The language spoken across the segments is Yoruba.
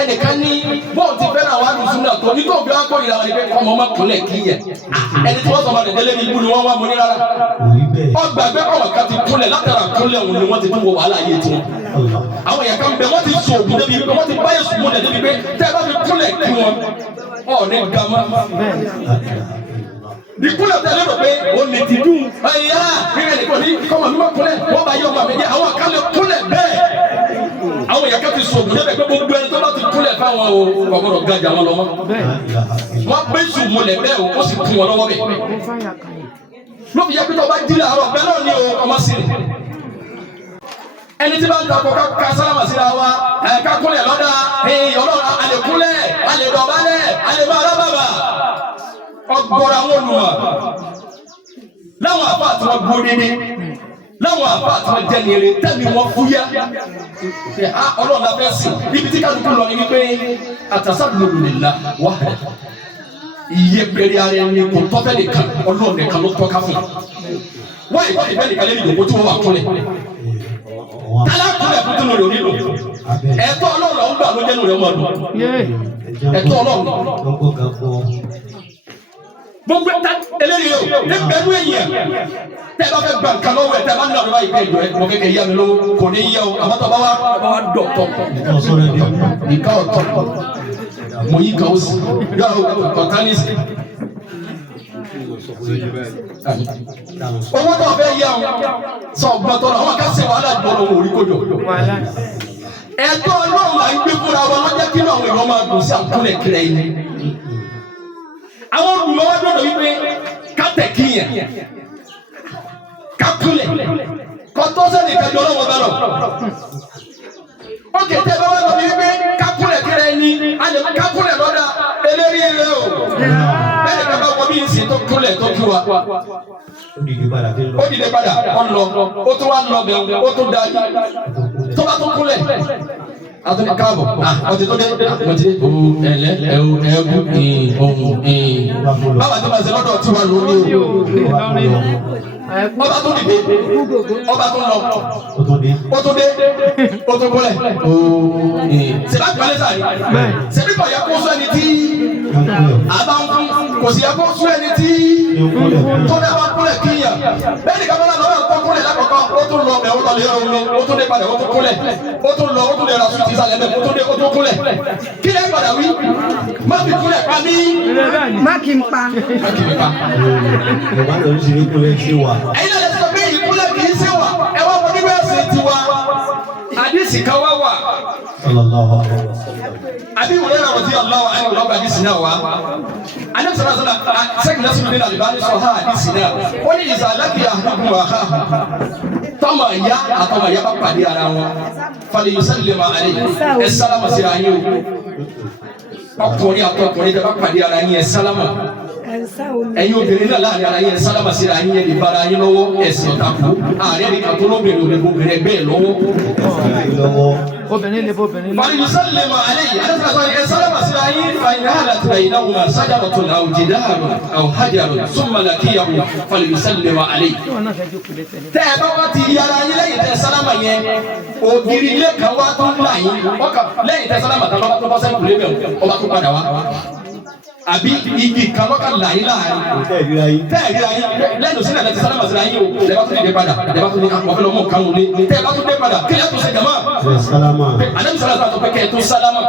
ẹnìkan ní bọ́ọ̀ ti fẹ́ràn àwọn àdùnsùn náà tó nítorí òbí wa kọ́ ìlànà ìgbẹ́ ọmọ ọmọ kúnlẹ̀ kíyẹ̀ ẹni tí wọ́n sọ ọmọdé délé ní ibú ni wọ́n wá mọ́ ní rárá ọgbàgbé ọmọ kan ti kúnlẹ̀ látara kúnlẹ̀ òun ni wọ́n ti tún wọ wàhálà yé tiwọn àwọn èèyàn kan bẹ wọ́n ti sọ òbí débi pé wọ́n ti báyé sùn múlẹ̀ débi pé tẹ́ ẹ bá fi kúnlẹ̀ kí wọn ọ̀ ní gàmá ìkúnlẹ̀ tẹ̀lé rò pé o lè ti dùn ẹ̀yà kíkẹ́ nìkan ní kọ́mọ mímọ́ kúnlẹ̀ wọ́n bá yọ ọmọ mi jẹ́ àwọn kan lè kúnlẹ̀ bẹ́ẹ̀ àwọn èèyàn kan ti sọ òbí débẹ̀ pé gbogbo ẹni tó bá ti kúnlẹ̀ fáwọn o ọ̀gbọ́dọ̀ gajà wọn lọ mọ́ wọ́n gbé sùn múlẹ̀ bẹ́ẹ̀ o ó sì kún wọn lọ́wọ́ bẹ́ẹ̀ ló fi yẹ pé tó bá jí làárọ̀ bẹ́ẹ̀ náà ni o ọmọ sí ni ẹni tí bá ń takò ká sálámà síra wa ká kúnlẹ̀ lọ́dà ọlọ́run alẹ́ kúnlẹ̀ alẹ́ dọ̀bálẹ̀ alẹ́ bá alábàbà ọgbọ́ra wọn lù wá láwọn àbá àti wọn gbó dédé láwọn àbá àti wọn jẹ nìyẹrẹ tẹ́mi wọn fúyá ọlọ́run la fẹ́ sìn ibi tí kálukú lọ ní wípé àtàsádùnúdù nìlá wà iye pẹ̀lú ara ẹni kò tọ́fẹ́ nìkan ọlọ́run nìkan ló tọ́ka fún wọ́n ìfọ́ ìfẹ́ nìkan lẹ́nu ìdòwò tí wọ́n wà kúnlẹ̀ tálá kúnlẹ̀ fún tó lórí onílò ẹ̀tọ́ ọlọ́run ló ń gbà ló jẹ́ lórí ọmọ ọdún ẹ̀tọ́ ọlọ́run gbogbo ẹ̀ta eléyìí o ní bẹ̀rù èyàn tẹ́ bá fẹ́ gbà nǹkan lọ́wọ́ ẹ̀ tẹ́ bá ń lọ́wọ́ ìgbà ìjọ ẹ̀ mọ̀ kékeré yá mi lọ́wọ́ kò ní yẹ o àmọ́ tó bá wá dọ̀tọ̀ ìka ọ̀tọ̀ mo yí kan ó sì yọ ọ̀tá ní sí. owó tó fẹ́ yá o sọ ọgbọ́n tó lọ àwọn ká ṣe wàhálà jù lọ́wọ́ orí kójọ. ẹ̀tọ́ ọlọ́run là ń gbé fúnra wa lọ́jọ́ kí àwọn èèyàn máa dùn sí àkúnlẹ̀ kiri ẹ̀yìn. àwọn olùmọ̀wá dọ̀dọ̀ wípé ká tẹ̀ kíyàn ká kúnlẹ̀ kọ́tọ́ sẹ́ni ìkẹjọ ọlọ́wọ́ bá lọ. ó kè tẹ́ bá wà lọ wípé ká kúnlẹ̀ kiri ẹni alẹ́ ká kúnlẹ̀ lọ́dà eléri rẹ o. bẹ́ẹ̀ni ká bá wọ bí nsìn tó kúnlẹ̀ tó kí wa. ó dìde padà ó lọ ó tún wá lọ bẹ̀rù ó tún darí tó bá tún kúnlẹ̀ atoni káàbọ̀ ọtí tó dé ọtí ẹlẹ ẹwù ohun báwa tí ma ṣe lọ́dọ̀ tí wà lórí o ọba tó dìde ọba tó lọ ó tó dé ó tó kúnlẹ̀ sẹbà gbọ́lẹ̀ sáré sẹbi kò yẹ kó sọ ẹni tí àbá ń fún kò sì yẹ kó sọ ẹni tí tó dé bá kúnlẹ̀ kíyàn bẹ́ẹ̀ ni kábọ́lá lọ́wọ́ tó kúnlẹ̀ lákọ̀ọ́kọ́ ó tó lọ bẹ̀ ó lọ lé ọ̀run ó tó dé padà ó tó kúnlẹ̀ ó tó lọ ó tó lè ra sùn ìsàlẹ̀ bẹ́ẹ̀ ó tó kúnlẹ̀ kí lè padà wí má fi kúnlẹ̀ pa mí. má kí n pa. má kí n pa. Yorùbá ló ń ṣe ìkúnlẹ̀ ṣe wà. ẹ̀yin náà lè sọ pé ìkúnlẹ̀ kì í ṣe wà ẹ wá wọ nígbà ẹ̀sìn tiwa àdìsí kan wá wà. Sallallahu alaihi wasallam. àbí wòlé náà rọ̀tí aláwọ̀ ayé wòlé ọgbà àdìsí náà wá. àdìsí náà sọ̀rọ̀ sẹ́kì náà sọ̀rọ̀ nílẹ̀ àdìbá ní sọ̀ ha àdìsí náà ó ní ìzà alákìyà àdúgbò wà ha tọ́mọ̀ ìyá àtọ́mọ̀ ìyá bá pàdé ara wọn falẹ̀ yóò sẹ́lẹ̀ máa àlẹ́ ẹ sálámà sí ara yín o ọkùnrin àtọkùnrin tẹ bá pàdé ara yín ẹ sálámà ẹ̀yin obìnrin náà láàrin ara yín ẹ sálámà sí ara yín ẹ lè bára yín lọ́wọ́ ẹ̀sìn ọ̀tàkùn ààrẹ ní kàtó lóbìnrin òde obìnrin ẹgbẹ́ lọ́wọ́. obìnrin lè bó obìnrin lọ. falẹ̀ yóò sẹ́lẹ̀ máa àlẹ́ yìí ẹ sálámà sí ara yín fàyín hàlàtì bàyìn náà wọn sájàbọ̀ tó náà òjìdá àwọn hajjàrò súnmọ́ làkìyàwó falẹ̀ yóò sẹ́lẹ̀ máa àlẹ́ yìí. tẹ́ ẹ bá wá ti di ara yín lẹ́yìn tẹ́ sálámà yẹn ògiri ilé kan wá tó ń là yín lẹ́yìn tẹ́ sálámà tán lọ́ba tó bá sẹ́kù lé bẹ̀rù ọba tó padà wá àbí igi kan lọ́ka là yín láàrin tẹ́ẹ̀rí ayé lẹ́nu sílẹ̀ lẹ́ti sálámà sí ayé o lẹ́bà tó dé padà lẹ́bà tó ní àpọ̀fẹ́lẹ́ ọmọ kan wọlé tẹ́ẹ̀bà tó dé padà kí lẹ́tọ̀ sí jama alẹ́ sọ̀rọ̀ àti pé kẹ́ẹ̀ tó sálámà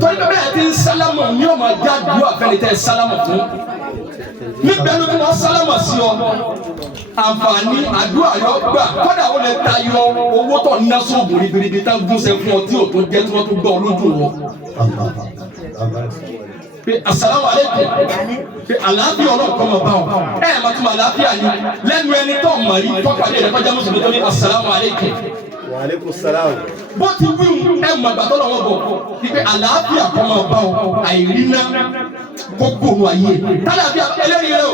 torí bẹ́ẹ̀ ti ń sálámà ní ọmọ ajá dúró àfẹ́ni tẹ́ sálámà fún níbẹ̀ ló ní wọ́n sálámà sí ọ àǹfààní àdúrà yọ gbà kọ́dà ó lè tayọ owó tó ń ná sóògùn ribiribi tá gúnṣẹ́ fún ọ tí ò tó jẹ́ tí wọ́n tó gbọ́ lójú wọn. Pe asalaamualeykum pe àlàáfíà Ọlọ́run kọ́ máa bá ọ ẹ máa tún àlàáfíà ni lẹ́nu ẹni tó mọ̀ rí tọ́pàdé rẹ̀ kọjá mùsùlùmí tó ní asalaamualeykum. Wa alaikum salaam. bó ti wí ẹ mọ̀ àgbàtọ́ lọ́wọ́ bọ̀ ipe àlàáfíà kọ́ máa bá ọ àìrí ná kó gbòòrò ayé tálàbíà eléyìí rẹ o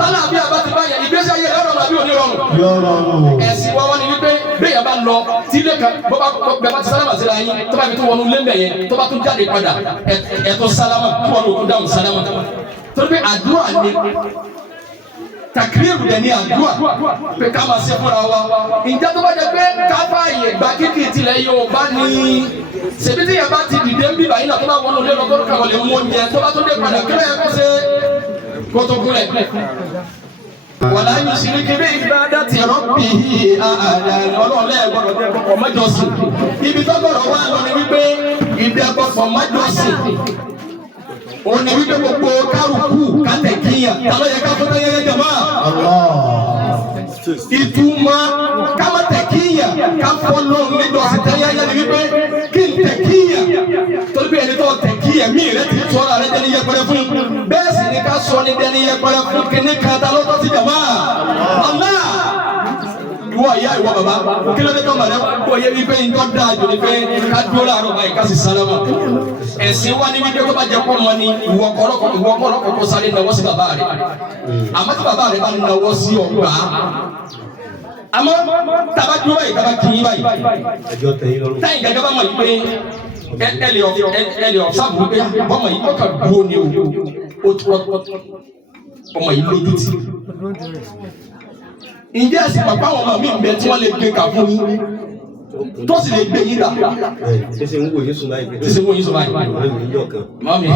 tálàbíà bá ti báyà ìgbésí ayé rẹ rọrùn àbí òní rọrùn. ẹ̀sìn wa wá ní wípé béèyàn bá lọ tí ilé kan bẹ́ẹ̀ bá ti sálámà síra yín tó bá fi tó wọnú lẹ́mbẹ̀ yẹn tó bá tún jáde padà ẹ̀tọ́ sálámà tó wọnú òkú dáhùn sálámà torí pé àdúrà ni takiriru dẹ̀ ní àdúrà pé ká máa ṣe fúnra wa ìjà tó bá jẹ pé ká bá yẹ gba kíkì tilẹ̀ yóò bá ní ṣèbí tí yẹn bá ti dìde ń bíbá yín náà tó bá wọnú lé lọ́gọ́rùn káwọn lè mú oúnjẹ tó bá tó dé padà kí lóye kó ṣe kótó kúnlẹ̀ wàlá yìí ṣìlí kí bí ìbádà ti rọ́bì ọlọ́ọ̀lẹ́ gbọ́dọ̀ jẹ́ kọ́kọ́ mọ́jọ́sìn ibi tó gbọ́dọ̀ wá lọ ni wípé ìdẹ́gbọ́fọ̀ mọ́jọ́sìn òun ni wípé gbogbo kárùkù kátẹ̀kíyà tálọ́ yẹ ká fún tẹ́yẹ jẹ̀mọ́ ìtumọ̀ kámátẹ̀kíyà ká fọ́lọ́ níjọ́sìn tẹ́yẹ ni wípé kí n tẹ̀kíyà torí pé ẹni tó tẹ̀kíyà mí rẹ ti sọ́ra rẹ jẹ́ ní yẹpẹrẹ fún bẹ́ẹ̀ sì ni ká sọ ní jẹ́ ní yẹpẹrẹ fún kíní kan tá lọ́tọ́ sí jẹ̀mọ́ ọ̀nà ìwọ ìyá ìwọ bàbá kí ló dé tó màdé kó yẹ wípé nǹkan dáa jù ní pé ká dúró láàárọ̀ báyìí ká sì sálámà ẹ̀sìn wa ní wípé tó bá jẹ́ pọ́ mọ́ ni ìwọ kọ́lọ́kọ́ kó sáré náwó sí bàbá rẹ̀ àmọ́ tí bàbá rẹ̀ bá náwó sí ọ̀gbà àmọ́ tàbá dúró báyìí tàbá kì í báyìí táyì gẹ́gẹ́ bá mọ̀ yìí pé ẹlẹ́ ọ̀sáàbù wípé ọmọ yìí kọ́kà dúró ní o ọmọ yìí lójú tì ǹjẹ́ ẹ̀sìn pàpà àwọn ọmọ mi ń bẹ tí wọ́n lè gbé kà fún yín tó sì lè gbé yín dà. ṣe ń wò yín sùn báyìí. ṣe ń wò yín sùn báyìí. màmí ìjọ kan. màmí